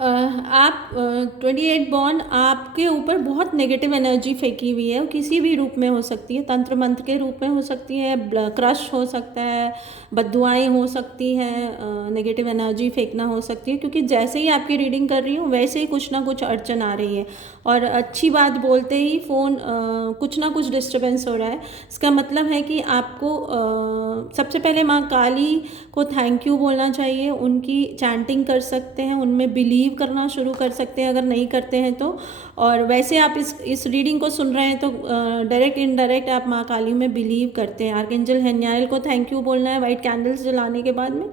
आप 28 बॉर्न आपके ऊपर बहुत नेगेटिव एनर्जी फेंकी हुई है, किसी भी रूप में हो सकती है, तंत्र मंत्र के रूप में हो सकती है, क्रश हो सकता है, बद्दुआएं हो सकती हैं, नेगेटिव एनर्जी फेंकना हो सकती है, क्योंकि जैसे ही आपकी रीडिंग कर रही हूँ वैसे ही कुछ ना कुछ अड़चन आ रही है और अच्छी बात बोलते ही फ़ोन कुछ ना कुछ डिस्टर्बेंस हो रहा है। इसका मतलब है कि आपको सबसे पहले माँ काली को थैंक यू बोलना चाहिए, उनकी चैंटिंग कर सकते हैं, उनमें बिलीव करना शुरू कर सकते हैं अगर नहीं करते हैं तो। और वैसे आप इस रीडिंग को सुन रहे हैं तो डायरेक्ट इनडायरेक्ट आप माँ काली में बिलीव करते हैं। आर्कएंजल हेनियाल को थैंक यू बोलना है वाइट कैंडल्स जलाने के बाद में,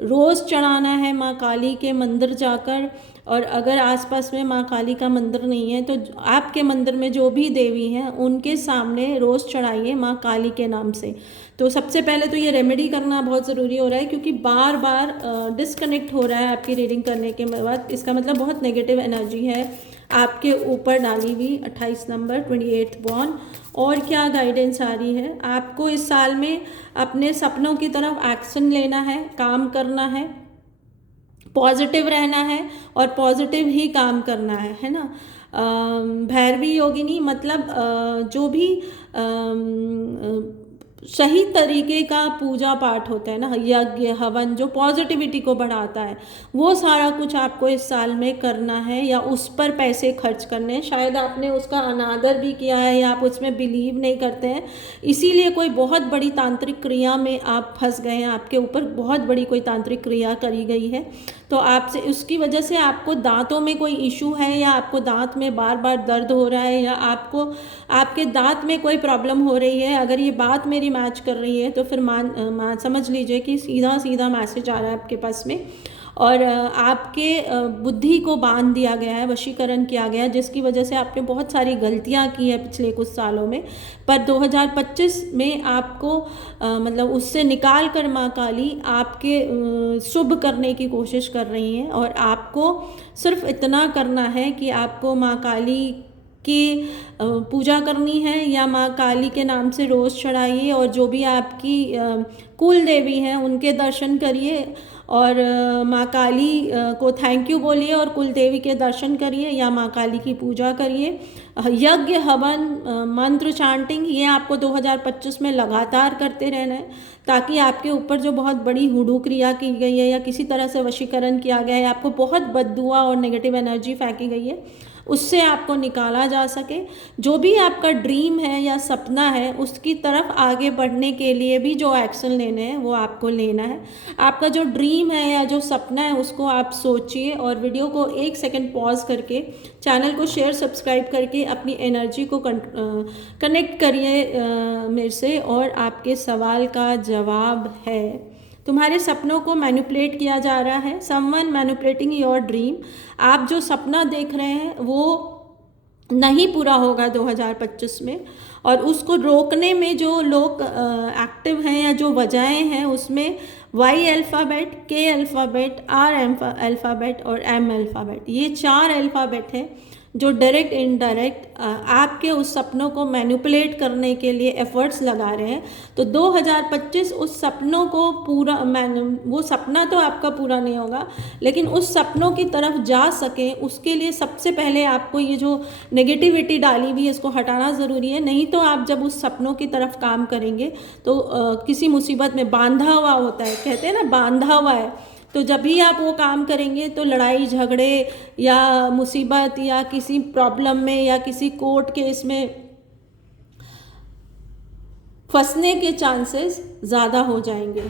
रोज़ चढ़ाना है माँ काली के मंदिर जाकर। और अगर आसपास में माँ काली का मंदिर नहीं है तो आपके मंदिर में जो भी देवी हैं उनके सामने रोज़ चढ़ाइए माँ काली के नाम से। तो सबसे पहले तो ये रेमेडी करना बहुत ज़रूरी हो रहा है, क्योंकि बार बार डिस्कनेक्ट हो रहा है आपकी रीडिंग करने के बाद। इसका मतलब बहुत नेगेटिव एनर्जी है आपके ऊपर डाली हुई। 28 नंबर 28th बॉर्न। और क्या गाइडेंस आ रही है आपको इस साल में? अपने सपनों की तरफ एक्शन लेना है, काम करना है, पॉजिटिव रहना है और पॉजिटिव ही काम करना है ना। भैरवी योगिनी मतलब जो भी सही तरीके का पूजा पाठ होता है ना, यज्ञ हवन जो पॉजिटिविटी को बढ़ाता है, वो सारा कुछ आपको इस साल में करना है या उस पर पैसे खर्च करने हैं। शायद आपने उसका अनादर भी किया है या आप उसमें बिलीव नहीं करते हैं, इसीलिए कोई बहुत बड़ी तांत्रिक क्रिया में आप फंस गए हैं, आपके ऊपर बहुत बड़ी कोई तांत्रिक क्रिया करी गई है। तो आपसे उसकी वजह से आपको दांतों में कोई इशू है या आपको दांत में बार बार दर्द हो रहा है या आपको आपके दांत में कोई प्रॉब्लम हो रही है, अगर ये बात मेरी मैच कर रही है तो फिर समझ लीजिए कि सीधा सीधा मैसेज आ रहा है आपके पास में। और आपके बुद्धि को बांध दिया गया है, वशीकरण किया गया है, जिसकी वजह से आपने बहुत सारी गलतियां की है पिछले कुछ सालों में। पर 2025 में आपको मतलब उससे निकाल कर माँ काली आपके शुभ करने की कोशिश कर रही हैं। और आपको सिर्फ इतना करना है कि आपको माँ काली की पूजा करनी है या माँ काली के नाम से रोज़ चढ़ाइए और जो भी आपकी कुल देवी हैं उनके दर्शन करिए और माँ काली को थैंक यू बोलिए और कुल देवी के दर्शन करिए या माँ काली की पूजा करिए। यज्ञ हवन मंत्र चांटिंग ये आपको 2025 में लगातार करते रहना है, ताकि आपके ऊपर जो बहुत बड़ी हुडू क्रिया की गई है या किसी तरह से वशीकरण किया गया है, आपको बहुत बद्दुआ और नेगेटिव एनर्जी फेंकी गई है, उससे आपको निकाला जा सके। जो भी आपका ड्रीम है या सपना है उसकी तरफ आगे बढ़ने के लिए भी जो एक्शन लेने हैं वो आपको लेना है। आपका जो ड्रीम है या जो सपना है उसको आप सोचिए और वीडियो को 1 सेकंड पॉज करके चैनल को शेयर सब्सक्राइब करके अपनी एनर्जी को कनेक्ट करिए मेरे से। और आपके सवाल का जवाब है, तुम्हारे सपनों को मैनिपुलेट किया जा रहा है, समवन मैनिपुलेटिंग योर ड्रीम। आप जो सपना देख रहे हैं वो नहीं पूरा होगा 2025 में, और उसको रोकने में जो लोग एक्टिव हैं या जो वजहें हैं उसमें वाई अल्फ़ाबेट, के अल्फ़ाबेट, आर अल्फ़ाबेट और एम अल्फ़ाबेट, ये 4 अल्फ़ाबेट हैं जो डायरेक्ट इनडायरेक्ट आपके उस सपनों को मैनिपुलेट करने के लिए एफर्ट्स लगा रहे हैं। तो 2025 उस सपनों को पूरा वो सपना तो आपका पूरा नहीं होगा, लेकिन उस सपनों की तरफ जा सकें उसके लिए सबसे पहले आपको ये जो नेगेटिविटी डाली हुई है इसको हटाना ज़रूरी है। नहीं तो आप जब उस सपनों की तरफ काम करेंगे तो किसी मुसीबत में बांधा हुआ होता है, कहते हैं ना बांधा हुआ है, तो जब भी आप वो काम करेंगे तो लड़ाई झगड़े या मुसीबत या किसी प्रॉब्लम में या किसी कोर्ट केस में फंसने के चांसेस ज़्यादा हो जाएंगे।